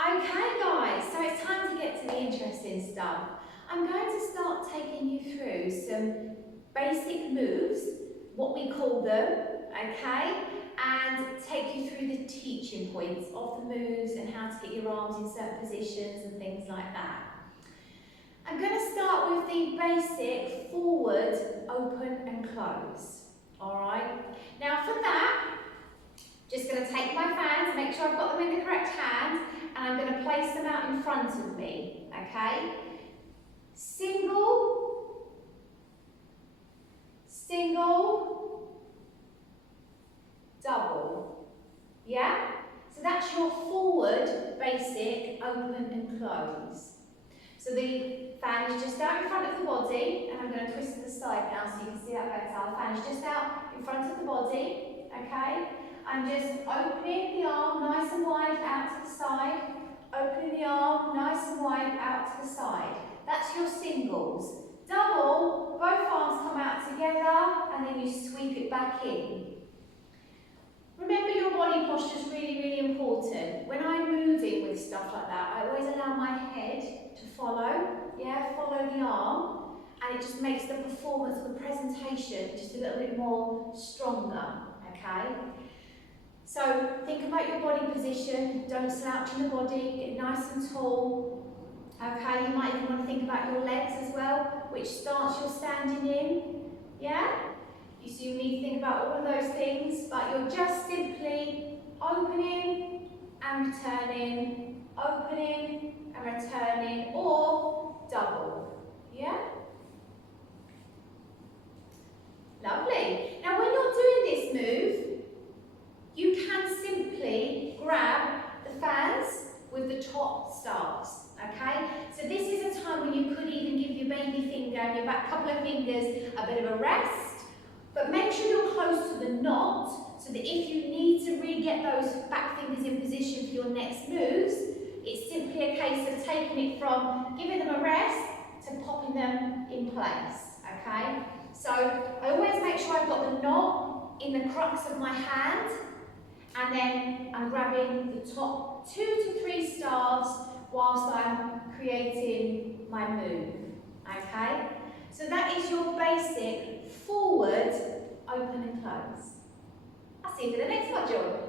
Okay guys, so it's time to get to the interesting stuff. I'm going to start taking you through some basic moves, what we call them, okay? And take you through the teaching points of the moves and how to get your arms in certain positions and things like that. I'm going to start with the basic forward, open and close, alright? Now for that, just going to take my fans, make sure I've got them in the correct hand, and I'm going to place them out in front of me, okay? Single, single, double, yeah? So that's your forward, basic, open and close. So the fan is just out in front of the body, and I'm going to twist to the side now so you can see that better. The fan is just out in front of the body, okay? I'm just opening the arm nice and wide out to the side, opening the arm nice and wide out to the side. That's your singles. Double, both arms come out together and then you sweep it back in. Remember your body posture is really, really important. When I'm moving with stuff like that, I always allow my head to follow, follow the arm, and it just makes the performance of the presentation just a little bit more stronger, okay? So think about your body position, don't slouch in the body, get nice and tall. Okay, you might even want to think about your legs as well, which stance you're standing in, yeah? So you need to think about all of those things, but you're just simply opening and returning, opening and returning, or double, yeah? Lovely. Now when you're doing this move, you can simply grab the fans with the top stars, okay? So this is a time when you could even give your baby finger and your back couple of fingers a bit of a rest, but make sure you're close to the knot so that if you need to re-get those back fingers in position for your next moves, it's simply a case of taking it from giving them a rest to popping them in place, okay? So I always make sure I've got the knot in the crux of my hand, and then I'm grabbing the top 2 to 3 stars whilst I'm creating my move, okay? So that is your basic forward, open and close. I'll see you for the next module.